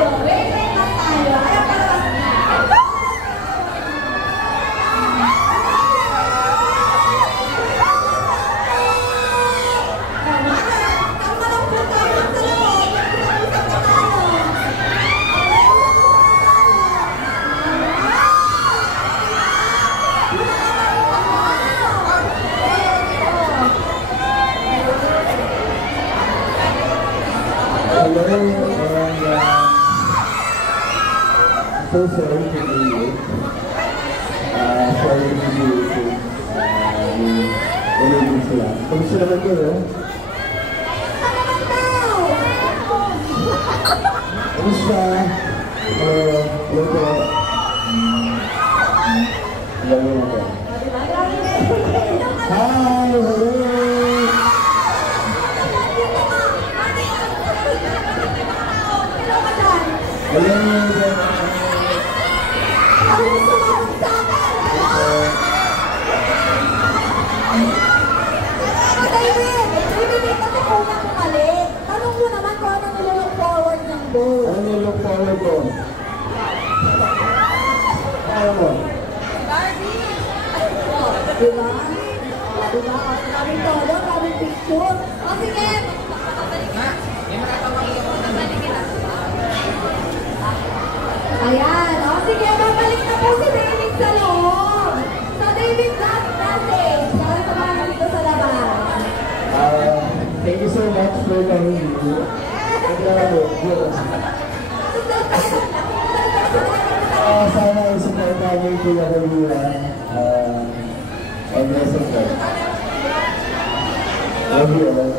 tayo. Wait lang tayo. Ayaw pa naman. Hello, and so sorry to be late. Sorry to be late. Ulit sila. Kamusta naman kayo? Kamusta? Hello po. Hello po. Hi! Hello! Hello! Tanong mo naman kung ano nilolook forward ng goal. Ano nilolook forward ko? Ano mo? Barbie! Diba? Diba? Kaming todo, kaming picture. O sige! Ayan, o sige, babalik na po si David sa loob. So David, last message para sa mga dito sa labas. Thank you so much for coming here. Sana isupportahan niyo yung pinakaluan. And yes, of course. Love you all.